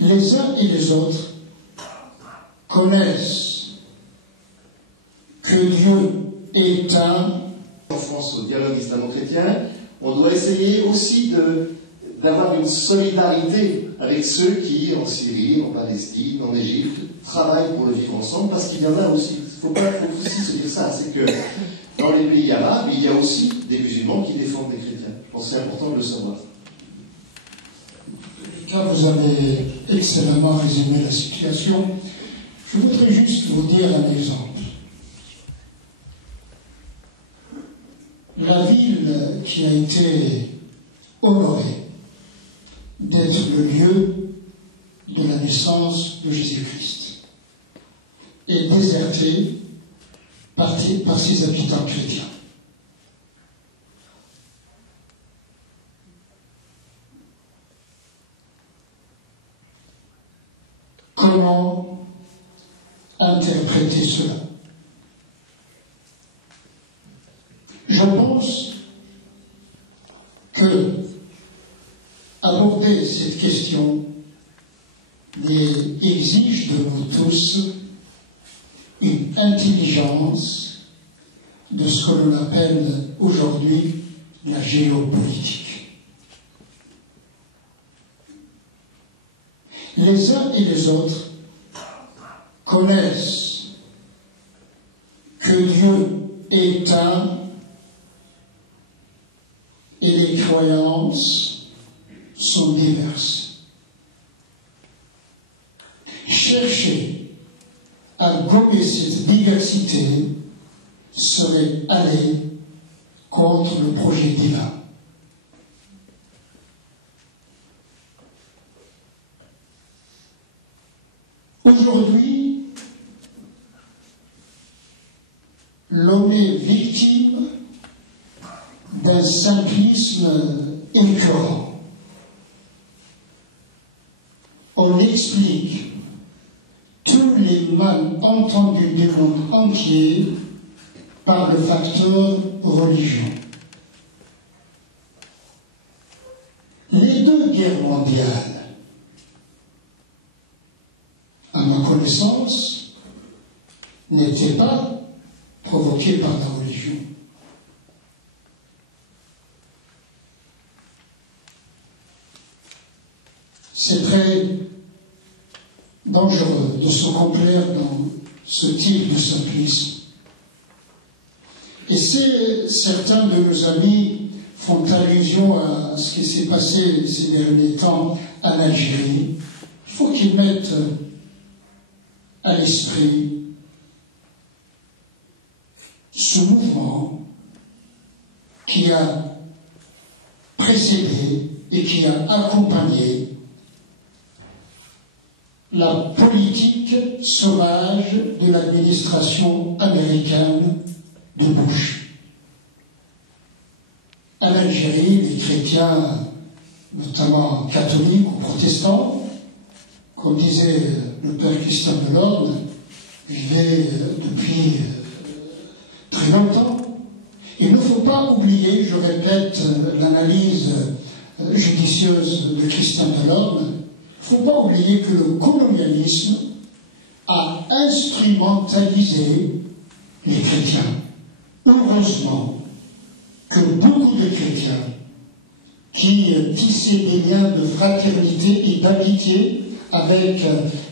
Les uns et les autres connaissent que Dieu est un. En France, au dialogue islamo-chrétien, on doit essayer aussi d'avoir une solidarité avec ceux qui, en Syrie, en Palestine, en Égypte, travaillent pour le vivre ensemble, parce qu'il y en a aussi. Il faut aussi se dire ça, c'est que dans les pays arabes, il y a aussi des musulmans qui défendent les chrétiens. Je pense que c'est important de le savoir. Là, vous avez excellemment résumé la situation. Je voudrais juste vous dire un exemple. La ville qui a été honorée d'être le lieu de la naissance de Jésus-Christ est désertée par ses habitants chrétiens. Comment interpréter cela? Je pense que aborder cette question exige de nous tous une intelligence de ce que l'on appelle aujourd'hui la géopolitique. Les uns et les autres connaissent que Dieu est un et les croyances sont diverses. Chercher à gommer cette diversité serait aller contre le projet divin. Aujourd'hui, l'homme est victime d'un simplisme écœurant. On explique tous les malentendus du monde entier par le facteur religion. Les deux guerres mondiales, à ma connaissance, n'étaient pas provoquées par la religion. C'est très dangereux de se complaire dans ce type de simplisme. Et certains de nos amis font allusion à ce qui s'est passé ces derniers temps en Algérie. Il faut qu'ils mettent à l'esprit ce mouvement qui a précédé et qui a accompagné la politique sauvage de l'administration américaine de Bush. En Algérie, les chrétiens, notamment catholiques ou protestants, comme disait le père Christian Delorme, vivaient depuis très longtemps. Il ne faut pas oublier, je répète l'analyse judicieuse de Christian Delorme, il ne faut pas oublier que le colonialisme a instrumentalisé les chrétiens. Heureusement que beaucoup de chrétiens qui tissaient des liens de fraternité et d'amitié avec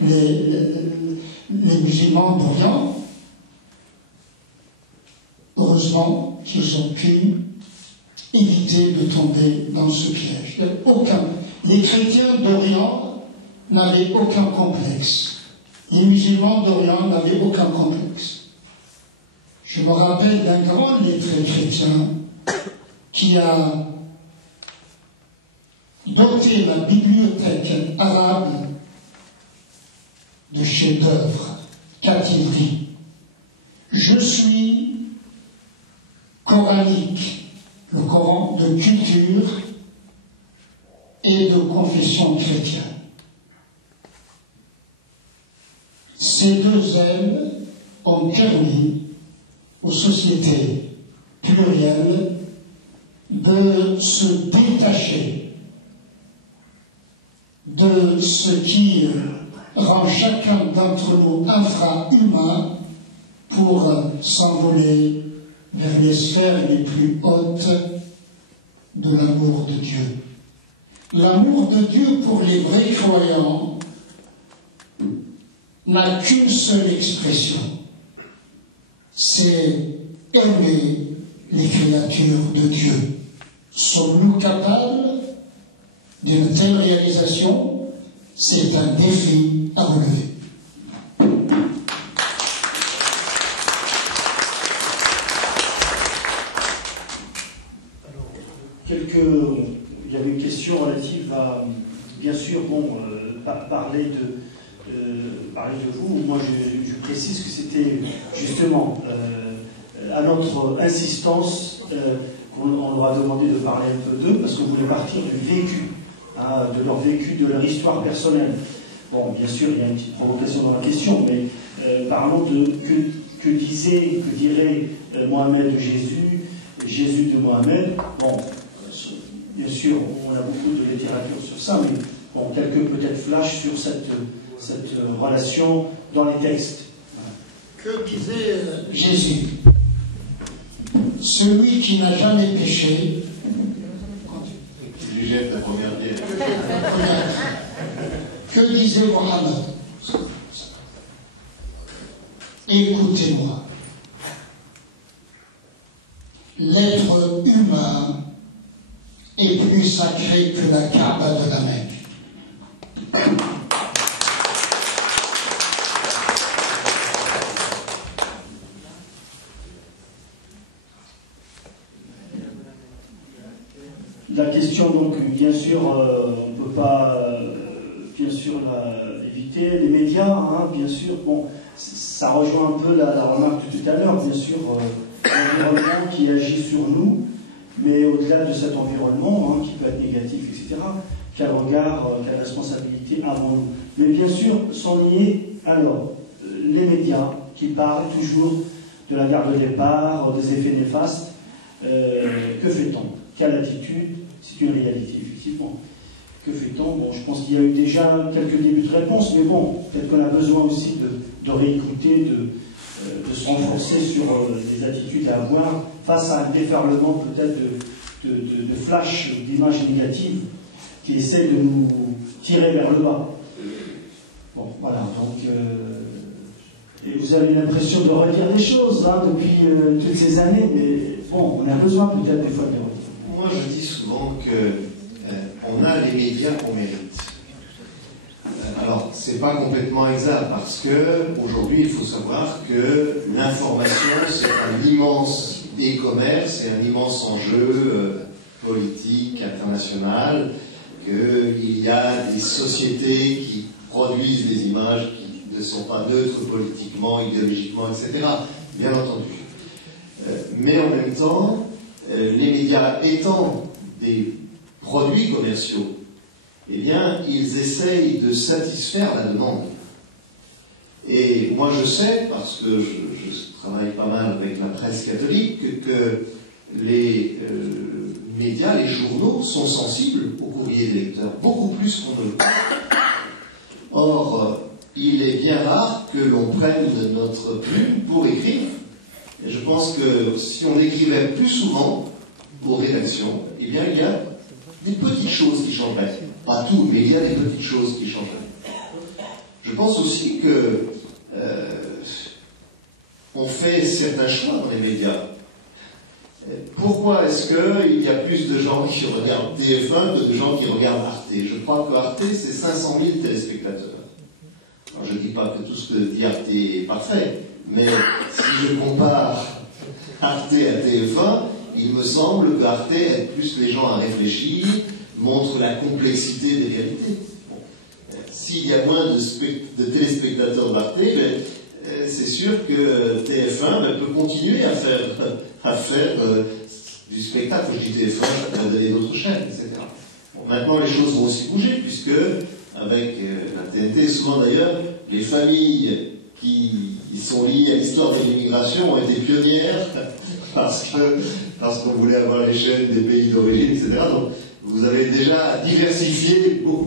les musulmans d'Orient, heureusement qu'ils ont pu éviter de tomber dans ce piège. Les chrétiens d'Orient n'avaient aucun complexe. Les musulmans d'Orient n'avaient aucun complexe. Je me rappelle d'un grand lettré chrétien qui a doté la bibliothèque arabe de chefs-d'œuvre qu'a-t-il dit? Je suis coranique, le Coran de culture et de confession chrétienne. Ces deux ailes ont permis aux sociétés plurielles de se détacher de ce qui rend chacun d'entre nous infra-humain pour s'envoler vers les sphères les plus hautes de l'amour de Dieu. L'amour de Dieu pour les vrais croyants n'a qu'une seule expression, c'est aimer les créatures de Dieu. Sommes-nous capables d'une telle réalisation? C'est un défi à relever. Il y avait une question relative à, bien sûr, parler de vous. Moi, je précise que c'était justement à notre insistance qu'on leur a demandé de parler un peu d'eux, parce qu'on voulait partir du vécu, hein, de leur vécu, de leur histoire personnelle. Bon, bien sûr, il y a une petite provocation dans la question, mais parlons de que dirait Mohamed de Jésus, Jésus de Mohamed. Bon, bien sûr, on a beaucoup de littérature sur ça, mais bon, quelques peut-être flash sur cette relation dans les textes. Que disait Jésus? Celui qui n'a jamais péché, Tu lui jettes la première pierre. que disait Mohammed? Écoutez-moi. L'être humain est plus sacré que la Kaaba de la Mecque. La question, donc, bien sûr, on ne peut pas, bien sûr, éviter. Les médias, hein, bien sûr, bon, ça rejoint un peu la remarque de tout à l'heure, bien sûr, l'environnement qui agit sur nous, mais au-delà de cet environnement, hein, qui peut être négatif, etc., quel regard, quelle responsabilité avons-nous? Mais bien sûr, sont liés, alors, les médias qui parlent toujours de la gare de départ, des effets néfastes. Que fait-on? Quelle attitude? C'est une réalité, effectivement. Que fait-on? Bon, je pense qu'il y a eu déjà quelques débuts de réponse, mais bon, peut-être qu'on a besoin aussi de réécouter, de se renforcer sur les attitudes à avoir face à un déferlement peut-être de flash, d'images négatives qui essayent de nous tirer vers le bas. Bon, voilà, donc... et vous avez l'impression de redire des choses hein, depuis toutes ces années, mais bon, on a besoin peut-être des fois de les redire. Moi, je dis souvent qu'on a les médias qu'on mérite. Alors, c'est pas complètement exact, parce que aujourd'hui, il faut savoir que l'information, c'est un immense e-commerce, c'est un immense enjeu politique, international, qu'il y a des sociétés qui produisent des images qui ne sont pas neutres politiquement, idéologiquement, etc. Bien entendu. Mais en même temps, les médias étant des produits commerciaux, eh bien, ils essayent de satisfaire la demande. Et moi, je sais, parce que je travaille pas mal avec la presse catholique, que les médias, les journaux, sont sensibles au courrier des lecteurs, beaucoup plus qu'on ne le pense. Or, il est bien rare que l'on prenne notre plume pour écrire. Et je pense que si on écrivait plus souvent aux rédactions, eh bien, il y a des petites choses qui changeraient. Pas tout, mais il y a des petites choses qui changeraient. Je pense aussi que on fait certains choix dans les médias. Pourquoi est-ce qu'il y a plus de gens qui regardent TF1 que de gens qui regardent Arte? Je crois que Arte, c'est 500 000 téléspectateurs. Alors, je ne dis pas que tout ce que dit Arte est parfait, mais si je compare Arte à TF1, il me semble que Arte aide plus les gens à réfléchir, montre la complexité des réalités. Bon. S'il y a moins de téléspectateurs d'Arte, c'est sûr que TF1 peut continuer à faire du spectacle. Je dis TF1, ça peut donner d'autres chaînes, etc. Bon, maintenant, les choses vont aussi bouger, puisque, avec la TNT, souvent d'ailleurs, les familles qui sont liées à l'histoire de l'immigration ont été pionnières parce qu'on voulait avoir les chaînes des pays d'origine, etc. Donc, vous avez déjà diversifié beaucoup.